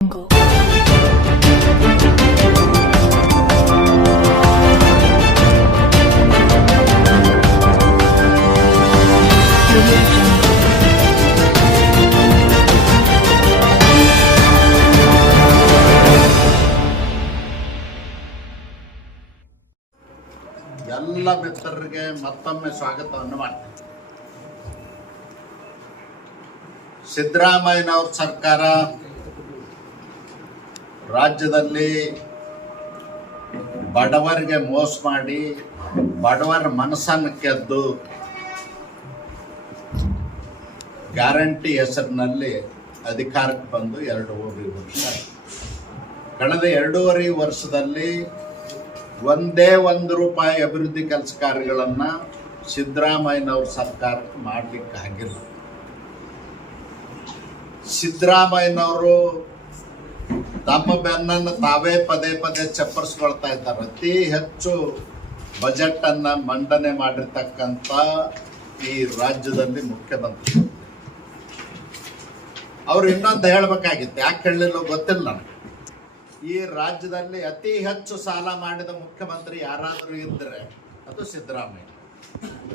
jungle. ಎಲ್ಲ ಮಿತ್ರರಿಗೆ ಮತ್ತೊಮ್ಮೆ ಸ್ವಾಗತವನ್ನು ಮಾಡ್ತೀನಿ ಸಿದ್ದರಾಮಯ್ಯನವ್ರ ಸರ್ಕಾರ ರಾಜ್ಯದಲ್ಲಿ ಬಡವರಿಗೆ ಮೋಸ ಮಾಡಿ ಬಡವರ ಮನಸ್ಸನ್ನು ಕೆದ್ದು ಗ್ಯಾರಂಟಿ ಹೆಸರಿನಲ್ಲಿ ಅಧಿಕಾರಕ್ಕೆ ಬಂದು ಎರಡೂವರೆ ವರ್ಷ. ಕಳೆದ ಎರಡೂವರೆ ವರ್ಷದಲ್ಲಿ ಒಂದೇ ಒಂದು ರೂಪಾಯಿ ಅಭಿವೃದ್ಧಿ ಕೆಲಸ ಕಾರ್ಯಗಳನ್ನು ಸಿದ್ದರಾಮಯ್ಯನವ್ರ ಸರ್ಕಾರಕ್ಕೆ ಮಾಡ್ಲಿಕ್ಕೆ ಆಗಿಲ್ಲ ಸಿದ್ದರಾಮಯ್ಯನವರು ತಮ್ಮ ಬೆನ್ನನ್ನು ತಾವೇ ಪದೇ ಪದೇ ಚಪ್ಪರಿಸ್ಕೊಳ್ತಾ ಇದ್ದಾರೆ. ಅತಿ ಹೆಚ್ಚು ಬಜೆಟ್ ಅನ್ನ ಮಂಡನೆ ಮಾಡಿರ್ತಕ್ಕಂಥ ಈ ರಾಜ್ಯದಲ್ಲಿ ಮುಖ್ಯಮಂತ್ರಿ. ಅವ್ರು ಇನ್ನೊಂದು ಹೇಳ್ಬೇಕಾಗಿತ್ತು. ಯಾಕೆ ಹೇಳಲಿಲ್ಲ ಗೊತ್ತಿಲ್ಲ ನನಗೆ. ಈ ರಾಜ್ಯದಲ್ಲಿ ಅತಿ ಹೆಚ್ಚು ಸಾಲ ಮಾಡಿದ ಮುಖ್ಯಮಂತ್ರಿ ಯಾರಾದರೂ ಇದ್ದರೆ ಅದು ಸಿದ್ದರಾಮಯ್ಯ.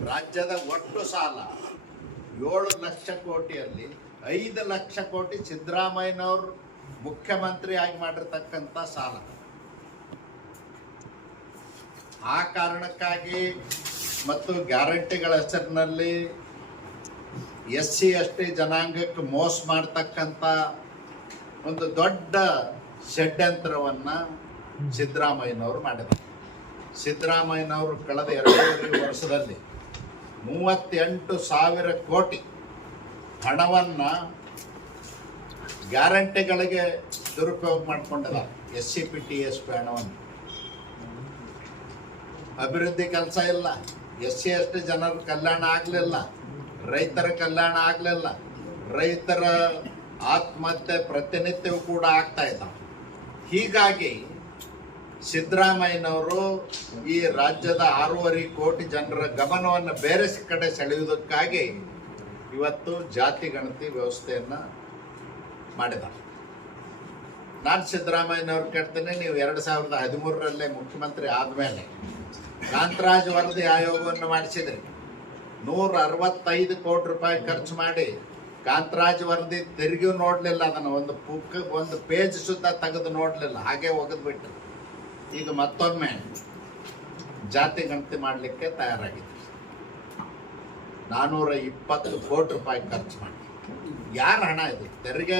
ರಾಜ್ಯದ ಒಟ್ಟು ಸಾಲ ಏಳು ಲಕ್ಷ ಕೋಟಿಯಲ್ಲಿ ಐದು ಲಕ್ಷ ಕೋಟಿ ಸಿದ್ದರಾಮಯ್ಯನವರು ಮುಖ್ಯಮಂತ್ರಿ ಆಗಿ ಮಾಡಿರ್ತಕ್ಕಂಥ ಸಾಲ. ಆ ಕಾರಣಕ್ಕಾಗಿ ಮತ್ತು ಗ್ಯಾರಂಟಿಗಳ ಹೆಸರಿನಲ್ಲಿ ಎಸ್ ಸಿ ಎಸ್ ಟಿ ಜನಾಂಗಕ್ಕೆ ಮೋಸ ಮಾಡ್ತಕ್ಕಂಥ ಒಂದು ದೊಡ್ಡ ಷಡ್ಯಂತ್ರವನ್ನ ಸಿದ್ದರಾಮಯ್ಯನವರು ಮಾಡಿದರು ಸಿದ್ದರಾಮಯ್ಯನವರು ಕಳೆದ ಎರಡೂವರೆ ವರ್ಷದಲ್ಲಿ ಮೂವತ್ತೆಂಟು ಸಾವಿರ ಕೋಟಿ ಹಣವನ್ನ ಗ್ಯಾರಂಟಿಗಳಿಗೆ ದುರುಪಯೋಗ ಮಾಡಿಕೊಂಡಲ್ಲ. S C P T S P ಹಣವನ್ನು ಅಭಿವೃದ್ಧಿ ಕೆಲಸ ಇಲ್ಲ. ಎಸ್ ಸಿ ಎಸ್ ಟಿ ಜನರ ಕಲ್ಯಾಣ ಆಗಲಿಲ್ಲ. ರೈತರ ಕಲ್ಯಾಣ ಆಗಲಿಲ್ಲ. ರೈತರ ಆತ್ಮಹತ್ಯೆ ಪ್ರತಿನಿತ್ಯವೂ ಕೂಡ ಆಗ್ತಾ ಇದ್ದಾವೆ ಹೀಗಾಗಿ ಸಿದ್ದರಾಮಯ್ಯನವರು ಈ ರಾಜ್ಯದ ಆರೂವರೆ ಕೋಟಿ ಜನರ ಗಮನವನ್ನು ಬೇರೆ ಕಡೆ ಸೆಳೆಯುವುದಕ್ಕಾಗಿ ಇವತ್ತು ಜಾತಿ ಗಣತಿ ವ್ಯವಸ್ಥೆಯನ್ನು ಮಾಡಿದ್ದಾರೆ ನಾನು ಸಿದ್ದರಾಮಯ್ಯನವ್ರು ಕೇಳ್ತೇನೆ, ನೀವು ಎರಡು ಸಾವಿರದ ಹದಿಮೂರರಲ್ಲೇ ಮುಖ್ಯಮಂತ್ರಿ ಆದಮೇಲೆ ಕಾಂತರಾಜ್ ವರದಿ ಆಯೋಗವನ್ನು ಮಾಡಿಸಿದ್ರಿ. ನೂರ ಅರವತ್ತೈದು ಕೋಟಿ ರೂಪಾಯಿ ಖರ್ಚು ಮಾಡಿ ಕಾಂತರಾಜ್ ವರದಿ ತೆರಿಗೆಯೂ ನೋಡಲಿಲ್ಲ ಅದನ್ನು. ಒಂದು ಬುಕ್ ಒಂದು ಪೇಜ್ ಸುದ್ದ ತೆಗೆದು ನೋಡಲಿಲ್ಲ. ಹಾಗೆ ಒಗೆದ್ಬಿಟ್ಟು ಈಗ ಮತ್ತೊಮ್ಮೆ ಜಾತಿ ಗಣತಿ ಮಾಡಲಿಕ್ಕೆ ತಯಾರಾಗಿದ್ದೀವಿ ನಾನ್ನೂರ ಇಪ್ಪತ್ತು ಕೋಟಿ ರೂಪಾಯಿ ಖರ್ಚು ಮಾಡಿ. ಯಾರ ಹಣ ಇದು? ತೆರಿಗೆ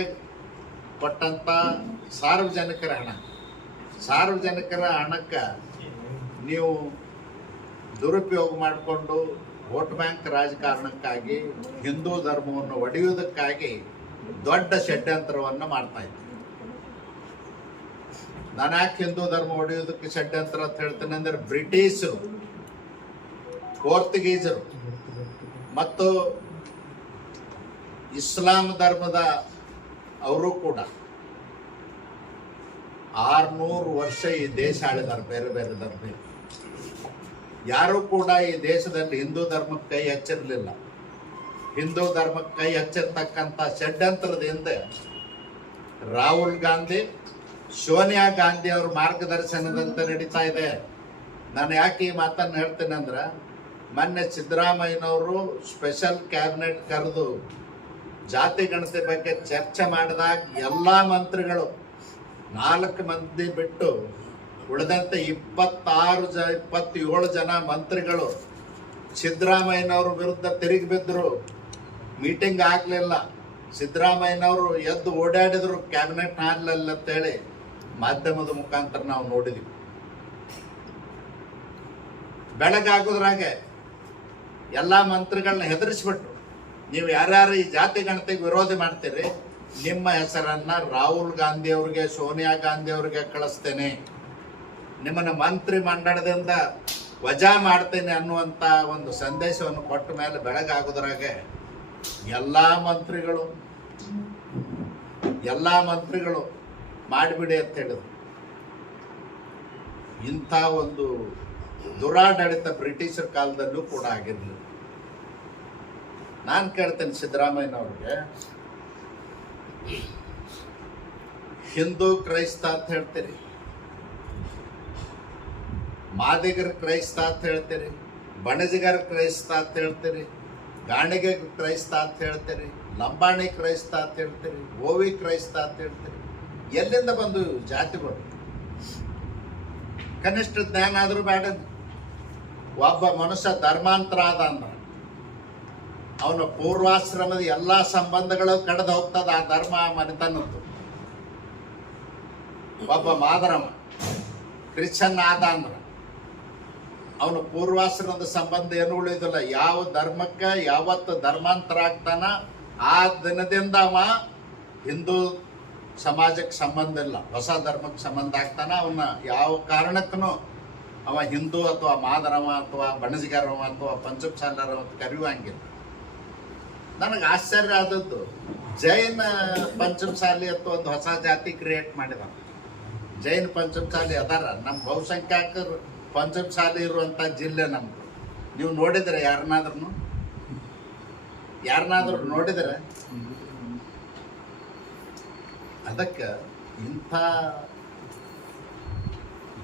ಕೊಟ್ಟಂತ ಸಾರ್ವಜನಿಕರ ಹಣ. ಸಾರ್ವಜನಿಕರ ಹಣಕ್ಕೆ ನೀವು ದುರುಪಯೋಗ ಮಾಡಿಕೊಂಡು ವೋಟ್ ಬ್ಯಾಂಕ್ ರಾಜಕಾರಣಕ್ಕಾಗಿ, ಹಿಂದೂ ಧರ್ಮವನ್ನು ಒಡೆಯುವುದಕ್ಕಾಗಿ ದೊಡ್ಡ ಷಡ್ಯಂತ್ರವನ್ನು ಮಾಡ್ತಾ ಇದ್ದೆ. ನಾನು ಯಾಕೆ ಹಿಂದೂ ಧರ್ಮ ಒಡೆಯುವುದಕ್ಕೆ ಷಡ್ಯಂತ್ರ ಅಂತ ಹೇಳ್ತೇನೆ ಅಂದ್ರೆ ಬ್ರಿಟಿಷರು, ಪೋರ್ತುಗೀಸರು ಮತ್ತು ಇಸ್ಲಾಂ ಧರ್ಮದ ಅವರು ಕೂಡ ಆರ್ನೂರು ವರ್ಷ ಈ ದೇಶ ಆಳಿದ್ದಾರೆ, ಬೇರೆ ಬೇರೆ ಧರ್ಮ ಯಾರು ಕೂಡ ಈ ದೇಶದಲ್ಲಿ ಹಿಂದೂ ಧರ್ಮಕ್ಕೆ ಕೈ ಹಚ್ಚಿರಲಿಲ್ಲ. ಹಿಂದೂ ಧರ್ಮಕ್ಕೆ ಕೈ ಹಚ್ಚಿರ್ತಕ್ಕಂಥ ಷಡ್ಯಂತ್ರದಿಂದ ರಾಹುಲ್ ಗಾಂಧಿ, ಸೋನಿಯಾ ಗಾಂಧಿ ಅವ್ರ ಮಾರ್ಗದರ್ಶನದಂತೆ ನಡೀತಾ ಇದೆ. ನಾನು ಯಾಕೆ ಈ ಮಾತನ್ನು ಹೇಳ್ತೇನೆ ಅಂದ್ರೆ, ಮೊನ್ನೆ ಸಿದ್ದರಾಮಯ್ಯನವರು ಸ್ಪೆಷಲ್ ಕ್ಯಾಬಿನೆಟ್ ಕರೆದು ಜಾತಿ ಗಣತಿ ಬಗ್ಗೆ ಚರ್ಚೆ ಮಾಡಿದಾಗ ಎಲ್ಲ ಮಂತ್ರಿಗಳು ನಾಲ್ಕು ಮಂದಿ ಬಿಟ್ಟು ಉಳಿದಂತೆ ಇಪ್ಪತ್ತಾರು ಜ, ಇಪ್ಪತ್ತೇಳು ಜನ ಮಂತ್ರಿಗಳು ಸಿದ್ದರಾಮಯ್ಯನವ್ರ ವಿರುದ್ಧ ತಿರುಗಿ ಬಿದ್ದರು ಮೀಟಿಂಗ್ ಆಗಲಿಲ್ಲ. ಸಿದ್ದರಾಮಯ್ಯನವರು ಎದ್ದು ಓಡಾಡಿದ್ರು ಕ್ಯಾಬಿನೆಟ್ ಆಗಲಿಲ್ಲ ಅಂತೇಳಿ ಮಾಧ್ಯಮದ ಮುಖಾಂತರ ನಾವು ನೋಡಿದ್ವಿ. ಬೆಳಗಾಗೋದ್ರಾಗೆ ಎಲ್ಲ ಮಂತ್ರಿಗಳನ್ನ ಹೆದರಿಸ್ಬಿಟ್ರು. ನೀವು ಯಾರ್ಯಾರು ಈ ಜಾತಿ ಗಣತಿಗೆ ವಿರೋಧ ಮಾಡ್ತೀರಿ, ನಿಮ್ಮ ಹೆಸರನ್ನ ರಾಹುಲ್ ಗಾಂಧಿ ಅವ್ರಿಗೆ, ಸೋನಿಯಾ ಗಾಂಧಿ ಅವ್ರಿಗೆ ಕಳಿಸ್ತೇನೆ. ನಿಮ್ಮನ್ನ ಮಂತ್ರಿ ಮಂಡಳದಿಂದ ವಜಾ ಮಾಡ್ತೇನೆ ಅನ್ನುವಂಥ ಒಂದು ಸಂದೇಶವನ್ನು ಕೊಟ್ಟ ಮೇಲೆ ಬೆಳಗಾಗೋದ್ರಾಗೆ ಎಲ್ಲ ಮಂತ್ರಿಗಳು ಎಲ್ಲ ಮಂತ್ರಿಗಳು ಮಾಡಿಬಿಡಿ ಅಂತ ಹೇಳಿದ್ರು. ಇಂಥ ಒಂದು ದುರಾಡಳಿತ ಬ್ರಿಟಿಷರ ಕಾಲದಲ್ಲೂ ಕೂಡ ಆಗಿರಲಿಲ್ಲ. ನಾನು ಕೇಳ್ತೇನೆ ಸಿದ್ದರಾಮಯ್ಯನವ್ರಿಗೆ. ಹಿಂದೂ ಕ್ರೈಸ್ತ ಅಂತ ಹೇಳ್ತೀರಿ. ಮಾದಿಗರ ಕ್ರೈಸ್ತ ಅಂತ ಹೇಳ್ತೀರಿ. ಬಣಜಿಗರ ಕ್ರೈಸ್ತ ಅಂತ ಹೇಳ್ತೀರಿ. ಗಾಣಿಗೆ ಕ್ರೈಸ್ತ ಅಂತ ಹೇಳ್ತೀರಿ. ಲಂಬಾಣಿ ಕ್ರೈಸ್ತ ಅಂತ ಹೇಳ್ತೀರಿ. ಓವಿ ಕ್ರೈಸ್ತ ಅಂತ ಹೇಳ್ತೀರಿ. ಎಲ್ಲಿಂದ ಬಂದು ಜಾತಿಗಳು? ಕನಿಷ್ಠ ಜ್ಞಾನ ಆದರೂ ಬೇಡ. ಒಬ್ಬ ಮನುಷ್ಯ ಧರ್ಮಾಂತರ ಆದ ಅಂದ್ರ ಅವನ ಪೂರ್ವಾಶ್ರಮದ ಎಲ್ಲಾ ಸಂಬಂಧಗಳು ಕಳೆದು ಹೋಗ್ತದ ಆ ಧರ್ಮ ಮನೆತನದ್ದು. ಒಬ್ಬ ಮಾದರಮ್ಮ ಕ್ರಿಶ್ಚನ್ ಆದ ಅಂದ್ರ ಅವನ ಪೂರ್ವಾಶ್ರಮದ ಸಂಬಂಧ ಏನು ಉಳಿಯೋದಿಲ್ಲ ಯಾವ ಧರ್ಮಕ್ಕೆ ಯಾವತ್ತು ಧರ್ಮಾಂತರ ಆಗ್ತಾನ, ಆ ದಿನದಿಂದ ಅವ ಹಿಂದೂ ಸಮಾಜಕ್ಕೆ ಸಂಬಂಧ ಇಲ್ಲ. ಹೊಸ ಧರ್ಮಕ್ಕೆ ಸಂಬಂಧ ಆಗ್ತಾನ ಅವನ ಯಾವ ಕಾರಣಕ್ಕೂ ಅವ ಹಿಂದೂ ಅಥವಾ ಮಾದರವ ಅಥವಾ ಬಣಜಿಗಾರವ ಅಥವಾ ಪಂಚಮಸಾಲರವ ಅಂತ ಕರೆಯುವಂಗಿಲ್ಲ. ನನಗೆ ಆಶ್ಚರ್ಯ ಆದದ್ದು, ಜೈನ ಪಂಚಮಸಾಲಿ ಅಂತ ಒಂದು ಹೊಸ ಜಾತಿ ಕ್ರಿಯೇಟ್ ಮಾಡಿದ. ಜೈನ್ ಪಂಚಮಸಾಲಿ ಅದಾರ. ನಮ್ಮ ಬಹುಸಂಖ್ಯಾಕರು ಪಂಚಮಸಾಲಿ ಇರುವಂತ ಜಿಲ್ಲೆ ನಮ್ಮದು ನೀವು ನೋಡಿದ್ರೆ ಯಾರನ್ನಾದ್ರೂ ಯಾರನ್ನಾದ್ರೂ ನೋಡಿದ್ರೆ? ಅದಕ್ಕೆ ಇಂಥ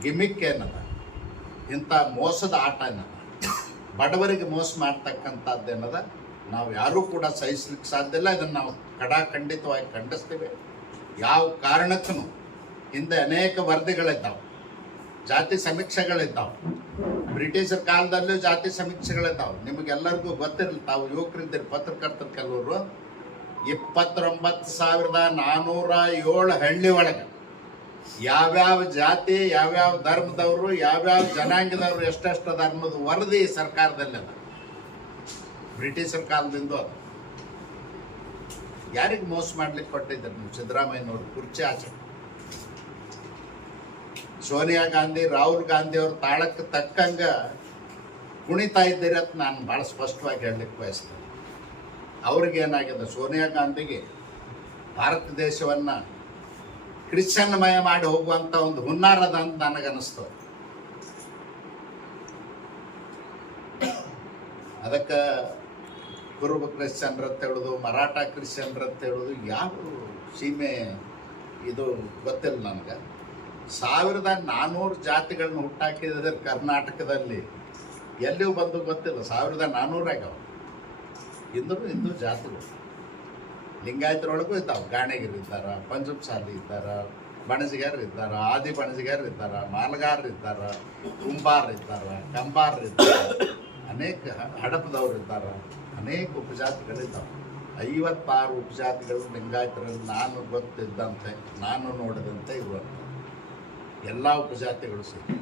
ಗಿಮಿಕ್ ಏನದ? ಇಂಥ ಮೋಸದ ಆಟ ಏನದ? ಬಡವರಿಗೆ ಮೋಸ ಮಾಡ್ತಕ್ಕಂಥದ್ದು ಏನದ? ನಾವು ಯಾರೂ ಕೂಡ ಸಹಿಸ್ಲಿಕ್ಕೆ ಸಾಧ್ಯ ಇಲ್ಲ. ಇದನ್ನು ನಾವು ಕಡಾಖಂಡಿತವಾಗಿ ಖಂಡಿಸ್ತೀವಿ. ಯಾವ ಕಾರಣಕ್ಕೂ ಹಿಂದೆ ಅನೇಕ ವರದಿಗಳಿದ್ದಾವೆ. ಜಾತಿ ಸಮೀಕ್ಷೆಗಳಿದ್ದಾವೆ. ಬ್ರಿಟಿಷರ ಕಾಲದಲ್ಲೂ ಜಾತಿ ಸಮೀಕ್ಷೆಗಳಿದ್ದಾವೆ. ನಿಮಗೆಲ್ಲರಿಗೂ ಗೊತ್ತಿರಲಿ, ತಾವು ಯುವಕರಿದ್ದೀರಿ, ಪತ್ರಕರ್ತರು ಕೆಲವರು. ಇಪ್ಪತ್ತೊಂಬತ್ತು ಸಾವಿರದ ನಾನ್ನೂರ ಏಳು ಹಳ್ಳಿ ಒಳಗೆ ಯಾವ್ಯಾವ ಜಾತಿ, ಯಾವ್ಯಾವ ಧರ್ಮದವರು, ಯಾವ್ಯಾವ ಜನಾಂಗದವರು, ಎಷ್ಟೆಷ್ಟು ಧರ್ಮದ ವರದಿ ಸರ್ಕಾರದಲ್ಲಿ ಅದ ಬ್ರಿಟಿಷರ ಕಾಲದಿಂದ ಅದು. ಯಾರಿಗೆ ಮೋಸ ಮಾಡ್ಲಿಕ್ಕೆ ಕೊಟ್ಟಿದ್ದಾರೆ ನೀವು ಸಿದ್ದರಾಮಯ್ಯನವರು, ಕುರ್ಚಿ ಆಚೆ. ಸೋನಿಯಾ ಗಾಂಧಿ, ರಾಹುಲ್ ಗಾಂಧಿ ಅವ್ರ ತಾಳಕ್ಕೆ ತಕ್ಕಂಗ ಕುಣಿತಾ ಇದ್ದೀರಿ ಅಂತ ನಾನು ಭಾಳ ಸ್ಪಷ್ಟವಾಗಿ ಹೇಳಲಿಕ್ಕೆ ಬಯಸ್ತೇನೆ. ಅವ್ರಿಗೆ ಏನಾಗಿದೆ? ಸೋನಿಯಾ ಗಾಂಧಿಗೆ ಭಾರತ ದೇಶವನ್ನ ಕ್ರಿಶ್ಚಿಯನ್ಮಯ ಮಾಡಿ ಹೋಗುವಂತ ಒಂದು ಹುನ್ನಾರದ ಅಂತ ನನಗನ್ನಿಸ್ತು. ಅದಕ್ಕೆ ಕುರುಬ ಕ್ರಿಶ್ಚಿಯನ್ರ ಅಂತ ಹೇಳೋದು, ಮರಾಠ ಕ್ರಿಶ್ಚಿಯನ್ರ ಅಂತ ಹೇಳೋದು, ಯಾವ ಸೀಮೆ ಇದು ಗೊತ್ತಿಲ್ಲ ನನಗೆ. ಸಾವಿರದ ನಾನ್ನೂರು ಜಾತಿಗಳನ್ನ ಹುಟ್ಟಾಕಿದ್ರೆ ಕರ್ನಾಟಕದಲ್ಲಿ. ಎಲ್ಲಿಯೂ ಬಂದು ಗೊತ್ತಿಲ್ಲ, ಸಾವಿರದ ನಾನ್ನೂರಾಗವ ಹಿಂದೂ ಹಿಂದೂ ಜಾತಿಗಳು. ಲಿಂಗಾಯತರೊಳಗೂ ಇದ್ದಾವೆ, ಗಾಣಿಗರು ಇದ್ದಾರ, ಪಂಚಮಸಾಲಿ ಇದ್ದಾರೆ ಬಣಜಿಗಾರರು ಇದ್ದಾರೆ, ಆದಿ ಬಣಜಿಗಾರರು ಇದ್ದಾರ, ಮಾಲಗಾರರು ಇದ್ದಾರ ಕುಂಬಾರ್ ಇದ್ದಾರ ಕಂಬಾರ್ ಇದ್ದಾರೆ, ಅನೇಕ ಹಡಪದವ್ರು ಇದ್ದಾರ. ಅನೇಕ ಉಪಜಾತಿಗಳಿದ್ದಾವೆ. ಐವತ್ತಾರು ಉಪಜಾತಿಗಳು ಲಿಂಗಾಯತರಲ್ಲಿ ನಾನು ಗೊತ್ತಿದ್ದಂತೆ, ನಾನು ನೋಡಿದಂತೆ ಇರುವಂಥ ಎಲ್ಲ ಉಪಜಾತಿಗಳು ಸೇರಿ.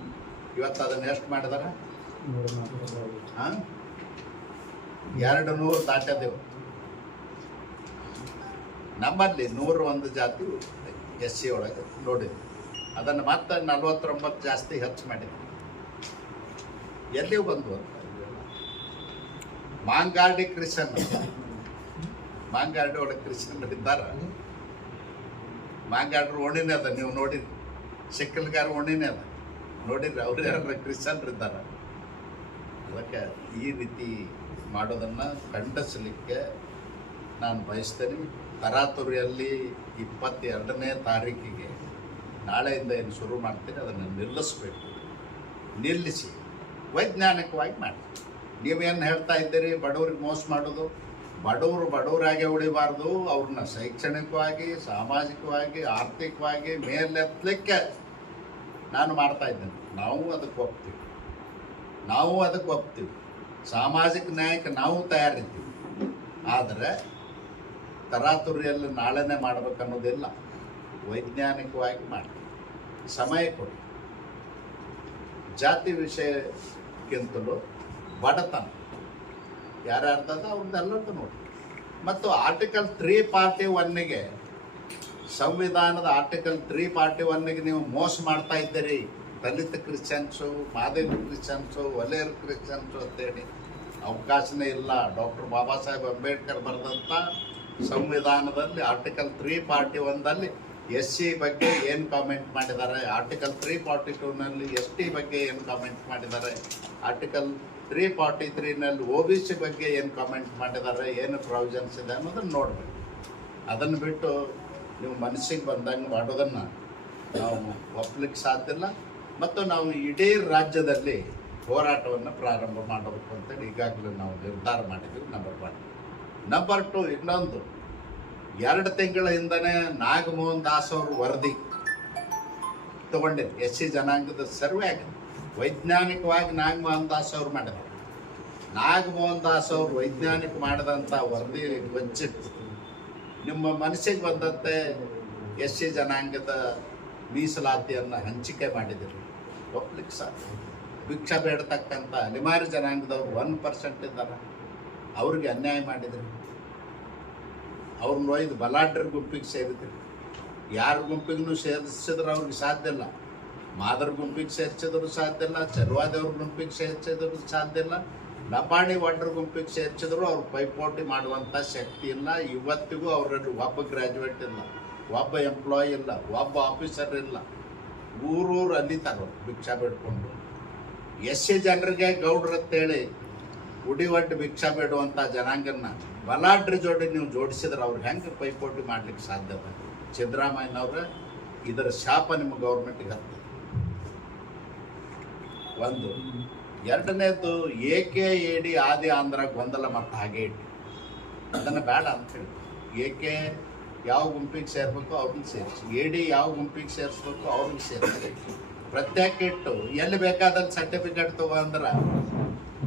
ಇವತ್ತು ಅದನ್ನು ಎಷ್ಟು ಮಾಡಿದಾರೆ ಹಾಂ ಎರಡು ನೂರು ದಾಟದೇವು ನಮ್ಮಲ್ಲಿ ನೂರು ಒಂದು ಜಾತಿ ಎಸ್ ಸಿ ಒಳಗೆ ನೋಡಿದ್ವಿ. ಅದನ್ನು ಮತ್ತೆ ನಲವತ್ತೊಂಬತ್ತು ಜಾಸ್ತಿ ಹೆಚ್ಚು ಮಾಡಿದ್ವಿ. ಎಲ್ಲಿಯೂ ಬಂದು ಮಾಂಗಾಡಿ ಕ್ರಿಶ್ಚನ್ ಮಾಂಗಾಡಿ ಒಳಗೆ ಕ್ರಿಶ್ಚನ್ ಇದ್ದಾರ ಮಾಂಗಾಡ್ರ ಓಣಿನೇ ಅದ, ನೀವು ನೋಡಿರಿ. ಸಿಕ್ಕಲ್ಗಾರ ಓಣಿನೇ ಅದ. ನೋಡಿರಿ, ಅವ್ರು ಯಾರು? ಕ್ರಿಶ್ಚನ್ರು ಇದ್ದಾರ. ಅದಕ್ಕೆ ಈ ರೀತಿ ಮಾಡೋದನ್ನು ಖಂಡಿಸಲಿಕ್ಕೆ ನಾನು ಬಯಸ್ತೇನೆ. ತರಾತುರಿಯಲ್ಲಿ ಇಪ್ಪತ್ತೆರಡನೇ ತಾರೀಕಿಗೆ ನಾಳೆಯಿಂದ ಏನು ಶುರು ಮಾಡ್ತೀನಿ, ಅದನ್ನು ನಿಲ್ಲಿಸ್ಬೇಕು. ನಿಲ್ಲಿಸಿ, ವೈಜ್ಞಾನಿಕವಾಗಿ ಮಾಡಿ ನೀವೇನು ಹೇಳ್ತಾ ಇದ್ದೀರಿ, ಬಡವ್ರಿಗೆ ಮೋಸ ಮಾಡೋದು. ಬಡವರು ಬಡವರಾಗೆ ಉಳಿಬಾರ್ದು, ಅವ್ರನ್ನ ಶೈಕ್ಷಣಿಕವಾಗಿ, ಸಾಮಾಜಿಕವಾಗಿ, ಆರ್ಥಿಕವಾಗಿ ಮೇಲೆತ್ತಲಿಕ್ಕೆ ನಾನು ಮಾಡ್ತಾ ಇದ್ದೇನೆ. ನಾವು ಅದಕ್ಕೆ ಒಪ್ತೀವಿ. ನಾವು ಅದಕ್ಕೆ ಒಪ್ತೀವಿ. ಸಾಮಾಜಿಕ ನ್ಯಾಯಕ್ಕೆ ನಾವು ತಯಾರಿದ್ದೀವಿ. ಆದರೆ ತರಾತುರಿಯಲ್ಲಿ ನಾಳೆನೇ ಮಾಡ್ಬೇಕನ್ನೋದಿಲ್ಲ. ವೈಜ್ಞಾನಿಕವಾಗಿ ಮಾಡ್ತೀವಿ ಸಮಯ ಕೊಡಿ. ಜಾತಿ ವಿಷಯಕ್ಕಿಂತಲೂ ಬಡತನ. ಯಾರು ಯಾರ್ಯಾರ್ದದ ಅವ್ರದ್ದೆಲ್ಲರದ್ದು ನೋಡಿ. ಮತ್ತು ಆರ್ಟಿಕಲ್ ತ್ರೀ ಪಾರ್ಟಿ ಒನ್ನಿಗೆ, ಸಂವಿಧಾನದ ಆರ್ಟಿಕಲ್ ತ್ರೀ ಪಾರ್ಟಿ ಒನ್ನಿಗೆ ನೀವು ಮೋಸ ಮಾಡ್ತಾ ಇದ್ದೀರಿ. ದಲಿತ ಕ್ರಿಶ್ಚಿಯನ್ಸು ಮಾದೇವಿ ಕ್ರಿಶ್ಚಿಯನ್ಸು, ಒಲೆಯರ್ ಕ್ರಿಶ್ಚಿಯನ್ಸು ಅಂತೇಳಿ ಅವಕಾಶನೇ ಇಲ್ಲ. ಡಾಕ್ಟರ್ ಬಾಬಾ ಸಾಹೇಬ್ ಅಂಬೇಡ್ಕರ್ ಬರೆದಂಥ ಸಂವಿಧಾನದಲ್ಲಿ ಆರ್ಟಿಕಲ್ ತ್ರೀ ಪಾರ್ಟಿ ಒಂದಲ್ಲಿ ಎಸ್ ಸಿ ಬಗ್ಗೆ ಏನು ಕಾಮೆಂಟ್ ಮಾಡಿದ್ದಾರೆ? ಆರ್ಟಿಕಲ್ ತ್ರೀ ಫಾರ್ಟಿ ಟೂನಲ್ಲಿ ಎಸ್ ಟಿ ಬಗ್ಗೆ ಏನು ಕಾಮೆಂಟ್ ಮಾಡಿದ್ದಾರೆ? ಆರ್ಟಿಕಲ್ ತ್ರೀ ಫಾರ್ಟಿ ತ್ರೀನಲ್ಲಿ ಓ ಬಿ ಸಿ ಬಗ್ಗೆ ಏನು ಕಾಮೆಂಟ್ ಮಾಡಿದ್ದಾರೆ ಏನು ಪ್ರಾವಿಜನ್ಸ್ ಇದೆ ಅನ್ನೋದನ್ನು ನೋಡಬೇಕು. ಅದನ್ನು ಬಿಟ್ಟು ನೀವು ಮನಸ್ಸಿಗೆ ಬಂದಂಗೆ ಮಾಡೋದನ್ನು ನಾವು ಒಪ್ಪಲಿಕ್ಕೆ ಸಾಧ್ಯ ಇಲ್ಲ. ಮತ್ತು ನಾವು ಇಡೀ ರಾಜ್ಯದಲ್ಲಿ ಹೋರಾಟವನ್ನು ಪ್ರಾರಂಭ ಮಾಡಬೇಕು ಅಂತೇಳಿ ಈಗಾಗಲೇ ನಾವು ನಿರ್ಧಾರ ಮಾಡಿದ್ದೀವಿ ನಂಬರ್ ಒನ್ ನಂಬರ್ ಟು ಇನ್ನೊಂದು. ಎರಡು ತಿಂಗಳ ಹಿಂದನೇ ನಾಗಮೋಹನ್ ದಾಸ್ ಅವರು ವರದಿ ತಗೊಂಡಿದ್ದು. ಎಸ್ ಸಿ ಜನಾಂಗದ ಸರ್ವೆ ಆಗಿದೆ ವೈಜ್ಞಾನಿಕವಾಗಿ ನಾಗಮೋಹನ್ ದಾಸ್ ಅವ್ರು ಮಾಡಿದ್ರು ನಾಗಮೋಹನ್ ದಾಸ್ ಅವರು ವೈಜ್ಞಾನಿಕ ಮಾಡಿದಂಥ ವರದಿ ಬಜೆಟ್ ನಿಮ್ಮ ಮನಸ್ಸಿಗೆ ಬಂದಂತೆ ಎಸ್ ಸಿ ಜನಾಂಗದ ಮೀಸಲಾತಿಯನ್ನು ಹಂಚಿಕೆ ಮಾಡಿದರು. ಒಪ್ಲಿಕ್ಕೆ ಸಾಧ್ಯ ಭಿಕ್ಷ ಬೇಡತಕ್ಕಂಥ ಅನಿವಾರ್ಯ ಜನಾಂಗದವ್ರು ಒನ್ ಪರ್ಸೆಂಟ್ ಇದ್ದಾರೆ. ಅವ್ರಿಗೆ ಅನ್ಯಾಯ ಮಾಡಿದರು. ಅವ್ರನ್ನ ಒಯ್ದು ಬಲಾಢ್ರ ಗುಂಪಿಗೆ ಸೇರಿದ್ರು. ಯಾರ ಗುಂಪಿಗೂ ಸೇರಿಸಿದ್ರೆ ಅವ್ರಿಗೆ ಸಾಧ್ಯ ಇಲ್ಲ. ಮಾದರ್ ಗುಂಪಿಗೆ ಸೇರ್ಸಿದ್ರು ಸಾಧ್ಯ ಇಲ್ಲ, ಚರ್ವಾದೇವ್ರ ಗುಂಪಿಗೆ ಸೇರ್ಸಿದ್ರು ಸಾಧ್ಯ ಇಲ್ಲ ಲಂಬಾಣಿ ಒಡ್ರ ಗುಂಪಿಗೆ ಸೇರ್ಸಿದ್ರು ಅವ್ರು ಪೈಪೋಟಿ ಮಾಡುವಂಥ ಶಕ್ತಿ ಇಲ್ಲ. ಇವತ್ತಿಗೂ ಅವರಲ್ಲಿ ಒಬ್ಬ ಗ್ರ್ಯಾಜುಯೇಟ್ ಇಲ್ಲ, ಒಬ್ಬ ಎಂಪ್ಲಾಯಿ ಇಲ್ಲ, ಒಬ್ಬ ಆಫೀಸರ್ ಇಲ್ಲ. ಊರೂರು ಅಲ್ಲಿತಾರ ಭಿಕ್ಷಾ ಬಿಟ್ಕೊಂಡು ಎಸ್ ಸಿ ಜನರಿಗೆ ಅಂತೇಳಿ ಉಡಿ ಒಡ್ಡು ಭಿಕ್ಷಾ ಬೇಡುವಂಥ ಜನಾಂಗನ್ನ ಬಲಾಢ್ರ ಜೋಡಿ ನೀವು ಜೋಡಿಸಿದ್ರೆ ಅವ್ರು ಹೆಂಗೆ ಪೈಪೋಟಿ ಮಾಡ್ಲಿಕ್ಕೆ ಸಾಧ್ಯ ಸಿದ್ದರಾಮಯ್ಯನವ್ರ ಇದರ ಶಾಪ ನಿಮ್ಮ ಗೌರ್ಮೆಂಟ್ಗೆ ಹತ್ತ ಒಂದು. ಎರಡನೇದು ಏಕೆ ಎಡಿ ಆದಿ ಆಂಧ್ರ ಗೊಂದಲ ಮತ್ತು ಹಾಗೆ ಇಟ್ಟು ಅದನ್ನು ಬೇಡ ಅಂತ ಹೇಳಿ. ಏಕೆ ಯಾವ ಗುಂಪಿಗೆ ಸೇರ್ಬೇಕು ಅವ್ರಿಗೆ ಸೇರಿಸಿ. ಏಡಿ ಯಾವ ಗುಂಪಿಗೆ ಸೇರಿಸ್ಬೇಕು ಅವ್ರಿಗೆ ಸೇರಿಸಿ. ಪ್ರತ್ಯೇಕ ಇಟ್ಟು, ಎಲ್ಲಿ ಬೇಕಾದಲ್ಲಿ ಸರ್ಟಿಫಿಕೇಟ್ ತಗೋ ಅಂದ್ರೆ,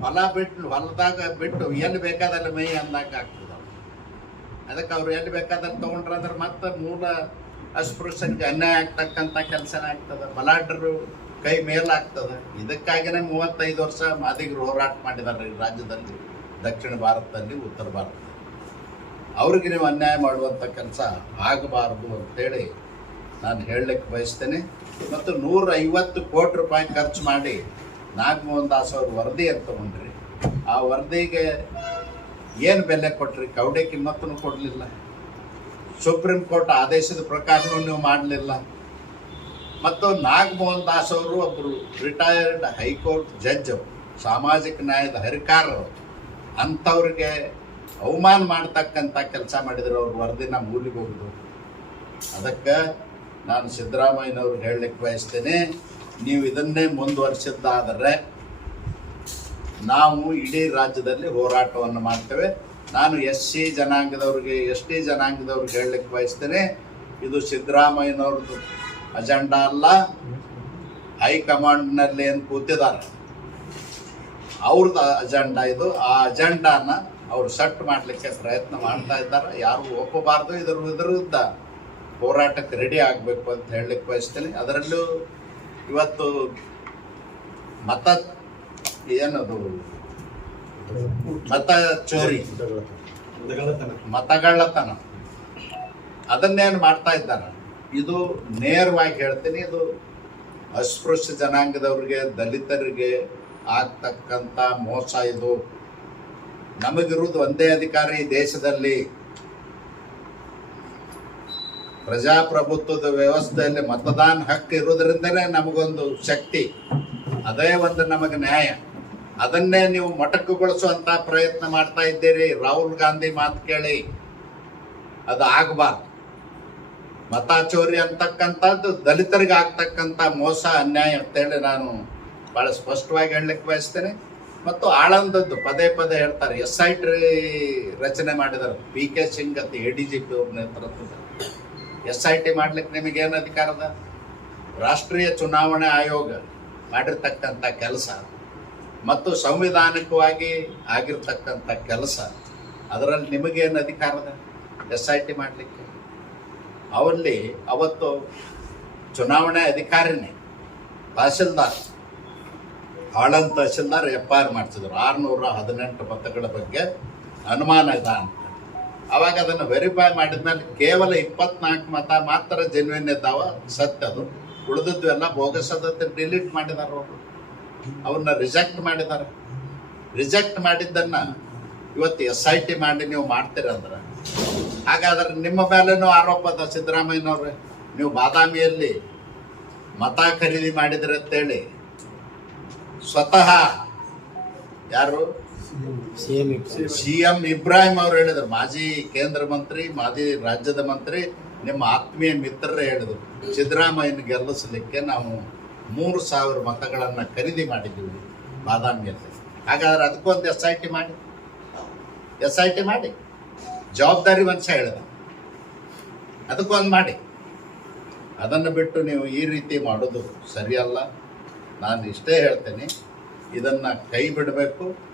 ಹೊಲ ಬಿಟ್ಟು, ಹೊಲದಾಗ ಬಿಟ್ಟು ಎಲ್ಲಿ ಬೇಕಾದಲ್ಲಿ ಮೈ ಅಂದಾಗ ಆಗ್ತದೆ ಅದಕ್ಕೆ ಅವ್ರು ಎಲ್ಲಿ ಬೇಕಾದಲ್ಲಿ ತೊಗೊಂಡ್ರೆ ಅಂದ್ರೆ ಮತ್ತೆ ಮೂಲ ಅಸ್ಪೃಶ್ಯನಿಗೆ ಅನ್ಯಾಯ ಆಗ್ತಕ್ಕಂಥ ಕೆಲಸನೇ ಆಗ್ತದೆ. ಬಲಾಢ್ರು ಕೈ ಮೇಲಾಗ್ತದೆ. ಇದಕ್ಕಾಗಿನೇ ಮೂವತ್ತೈದು ವರ್ಷ ಮಾದಿಗರು ಹೋರಾಟ ಮಾಡಿದ್ದಾರೆ ಈ ರಾಜ್ಯದಲ್ಲಿ, ದಕ್ಷಿಣ ಭಾರತದಲ್ಲಿ, ಉತ್ತರ ಭಾರತದಲ್ಲಿ. ಅವ್ರಿಗೆ ನೀವು ಅನ್ಯಾಯ ಮಾಡುವಂಥ ಕೆಲಸ ಆಗಬಾರ್ದು ಅಂತೇಳಿ ನಾನು ಹೇಳಲಿಕ್ಕೆ ಬಯಸ್ತೇನೆ. ಮತ್ತು ನೂರೈವತ್ತು ಕೋಟಿ ರೂಪಾಯಿ ಖರ್ಚು ಮಾಡಿ ನಾಗಮೋಹನ್ ದಾಸ್ ಅವ್ರ ವರದಿ ಅಂತ ತಗೊಂಡ್ರಿ. ಆ ವರದಿಗೆ ಏನು ಬೆಲೆ ಕೊಟ್ರಿ? ಕೌಡೆ ಕಿಮ್ಮತ್ತನ್ನು ಕೊಡಲಿಲ್ಲ. ಸುಪ್ರೀಂ ಕೋರ್ಟ್ ಆದೇಶದ ಪ್ರಕಾರನೂ ನೀವು ಮಾಡಲಿಲ್ಲ. ಮತ್ತು ನಾಗಮೋಹನ್ ದಾಸ್ ಅವರು ಒಬ್ಬರು ರಿಟೈರ್ಡ್ ಹೈಕೋರ್ಟ್ ಜಡ್ಜ್ ಅವರು, ಸಾಮಾಜಿಕ ನ್ಯಾಯದ ಹರಿಕಾರರು ಅಂಥವ್ರಿಗೆ ಅವಮಾನ ಮಾಡ್ತಕ್ಕಂಥ ಕೆಲಸ ಮಾಡಿದ್ರು ಅವ್ರ ವರದಿ ನಮ್ಮ ಊರಿಗೆ ಹೋಗುದು ಅದಕ್ಕೆ ನಾನು ಸಿದ್ದರಾಮಯ್ಯನವ್ರು ಹೇಳಲಿಕ್ಕೆ ಬಯಸ್ತೇನೆ, ನೀವು ಇದನ್ನೇ ಮುಂದುವರಿಸಿದ್ದಾದರೆ ನಾವು ಇಡೀ ರಾಜ್ಯದಲ್ಲಿ ಹೋರಾಟವನ್ನು ಮಾಡ್ತೇವೆ. ನಾನು ಎಸ್ ಸಿ ಜನಾಂಗದವ್ರಿಗೆ, ಎಸ್ ಟಿ ಜನಾಂಗದವ್ರಿಗೆ ಹೇಳಲಿಕ್ಕೆ ಬಯಸ್ತೇನೆ, ಇದು ಸಿದ್ದರಾಮಯ್ಯನವ್ರದ್ದು ಅಜೆಂಡಾ ಅಲ್ಲ ಹೈಕಮಾಂಡ್ನಲ್ಲಿ ಏನು ಕೂತಿದ್ದಾರೆ? ಅವ್ರದ್ದು ಅಜೆಂಡಾ ಇದು. ಆ ಅಜೆಂಡಾನ ಅವರು ಸೆಟ್ ಮಾಡಲಿಕ್ಕೆ ಪ್ರಯತ್ನ ಮಾಡ್ತಾ ಇದ್ದಾರೆ. ಯಾರು ಒಪ್ಪಬಾರ್ದು ಇದ್ರ ವಿರುದ್ಧ ಹೋರಾಟಕ್ಕೆ ರೆಡಿ ಆಗಬೇಕು ಅಂತ ಹೇಳಲಿಕ್ಕೆ ಬಯಸ್ತೀನಿ. ಅದರಲ್ಲೂ ಇವತ್ತು ಮತ ಏನದು? ಮತ ಚೋರಿ. ಮತಗಳ್ಳತನ. ಅದನ್ನೇನು ಮಾಡ್ತಾ ಇದ್ದಾರೆ? ಇದು ನೇರವಾಗಿ ಹೇಳ್ತೀನಿ, ಇದು ಅಸ್ಪೃಶ್ಯ ಜನಾಂಗದವ್ರಿಗೆ, ದಲಿತರಿಗೆ ಆಗ್ತಕ್ಕಂಥ ಮೋಸ ಇದು. ನಮಗಿರುವುದು ಒಂದೇ ಅಧಿಕಾರ ದೇಶದಲ್ಲಿ. ಪ್ರಜಾಪ್ರಭುತ್ವದ ವ್ಯವಸ್ಥೆಯಲ್ಲಿ ಮತದಾನ ಹಕ್ಕು ಇರೋದ್ರಿಂದನೇ ನಮಗೊಂದು ಶಕ್ತಿ. ಅದೇ ಒಂದು ನಮಗೆ ನ್ಯಾಯ. ಅದನ್ನೇ ನೀವು ಮೊಟಕುಗೊಳಿಸುವಂತ ಪ್ರಯತ್ನ ಮಾಡ್ತಾ ಇದ್ದೀರಿ. ರಾಹುಲ್ ಗಾಂಧಿ ಮಾತು ಕೇಳಿ, ಅದು ಆಗಬಾರ್ದು. ಮತ ಅಂತಕ್ಕಂಥದ್ದು ದಲಿತರಿಗೆ ಆಗ್ತಕ್ಕಂಥ ಮೋಸ, ಅನ್ಯಾಯ ಅಂತೇಳಿ ನಾನು ಬಹಳ ಸ್ಪಷ್ಟವಾಗಿ ಹೇಳಲಿಕ್ಕೆ ಬಯಸ್ತೇನೆ. ಮತ್ತು ಆಳಂದದ್ದು ಪದೇ ಪದೇ ಹೇಳ್ತಾರೆ, ಎಸ್ ಐ ಟಿ ರಚನೆ ಮಾಡಿದ್ದಾರೆ. ಪಿ ಕೆ ಸಿಂಗ್ ಅಂತ ಎ ಡಿ ಜಿ ಪಿ ಅವ್ರ ನೇತೃತ್ವದಲ್ಲಿ ಎಸ್ ಐ ಟಿ ಮಾಡ್ಲಿಕ್ಕೆ ನಿಮಗೇನು ಅಧಿಕಾರದ? ರಾಷ್ಟ್ರೀಯ ಚುನಾವಣೆ ಆಯೋಗ ಮಾಡಿರ್ತಕ್ಕಂಥ ಕೆಲಸ ಮತ್ತು ಸಂವಿಧಾನಿಕವಾಗಿ ಆಗಿರ್ತಕ್ಕಂಥ ಕೆಲಸ, ಅದರಲ್ಲಿ ನಿಮಗೇನು ಅಧಿಕಾರದ? ಎಸ್ ಐ ಟಿ ಮಾಡಲಿಕ್ಕೆ? ಅವರಲ್ಲಿ ಅವತ್ತು ಚುನಾವಣೆ ಅಧಿಕಾರಿನೇ ತಹಶೀಲ್ದಾರ್. ಆಳನ್ ತಹಶೀಲ್ದಾರ್ ಎಫ್ ಆರ್ ಮಾಡಿಸಿದ್ರು. ಆರುನೂರ ಹದಿನೆಂಟು ಮತಗಳ ಬಗ್ಗೆ ಅನುಮಾನ ಇದೆ ಅಂತ. ಅವಾಗ ಅದನ್ನು ವೆರಿಫೈ ಮಾಡಿದ ಮೇಲೆ ಕೇವಲ ಇಪ್ಪತ್ನಾಲ್ಕು ಮತ ಮಾತ್ರ ಜೆನ್ವಿನ್ ಇದ್ದಾವ? ಸತ್ಯ ಅದು. ಉಳಿದದ್ದು ಎಲ್ಲ ಬೋಗಸ್ ಅದಕ್ಕೆ ಡಿಲೀಟ್ ಮಾಡಿದಾರ ಅವರು. ಅವನ್ನ ರಿಜೆಕ್ಟ್ ಮಾಡಿದ್ದಾರೆ ರಿಜೆಕ್ಟ್ ಮಾಡಿದ್ದನ್ನು ಇವತ್ತು ಎಸ್ ಐ ಟಿ ಮಾಡಿ ನೀವು ಮಾಡ್ತೀರಂದ್ರೆ ಹಾಗಾದ್ರೆ ನಿಮ್ಮ ಮೇಲೇನೂ ಆರೋಪ ಅದ ಸಿದ್ದರಾಮಯ್ಯನವ್ರೆ ನೀವು ಬಾದಾಮಿಯಲ್ಲಿ ಮತ ಖರೀದಿ ಮಾಡಿದ್ರೆ ಅಂತೇಳಿ ಸ್ವತಃ ಯಾರು? ಸಿ ಎಂ ಇಬ್ರಾಹಿಂ ಅವರು ಹೇಳಿದ್ರು. ಮಾಜಿ ಕೇಂದ್ರ ಮಂತ್ರಿ ಮಾಜಿ ರಾಜ್ಯದ ಮಂತ್ರಿ ನಿಮ್ಮ ಆತ್ಮೀಯ ಮಿತ್ರರೇ ಹೇಳಿದ್ರು. ಸಿದ್ದರಾಮಯ್ಯನ ಗೆಲ್ಲಿಸಲಿಕ್ಕೆ ನಾವು ಮೂರು ಸಾವಿರ ಮತಗಳನ್ನು ಖರೀದಿ ಮಾಡಿದ್ದೀವಿ ಬಾದಾಮಿಯಲ್ಲಿ. ಹಾಗಾದ್ರೆ ಅದಕ್ಕೊಂದು ಎಸ್ ಐ ಟಿ ಮಾಡಿ. ಎಸ್ ಐ ಟಿ ಮಾಡಿ. ಜವಾಬ್ದಾರಿ ವಂಶ ಹೇಳಿದ. ಅದಕ್ಕೊಂದು ಮಾಡಿ. ಅದನ್ನು ಬಿಟ್ಟು ನೀವು ಈ ರೀತಿ ಮಾಡೋದು ಸರಿಯಲ್ಲ ನಾನು ಇಷ್ಟೇ ಹೇಳ್ತೇನೆ. ಇದನ್ನು ಕೈ ಬಿಡಬೇಕು.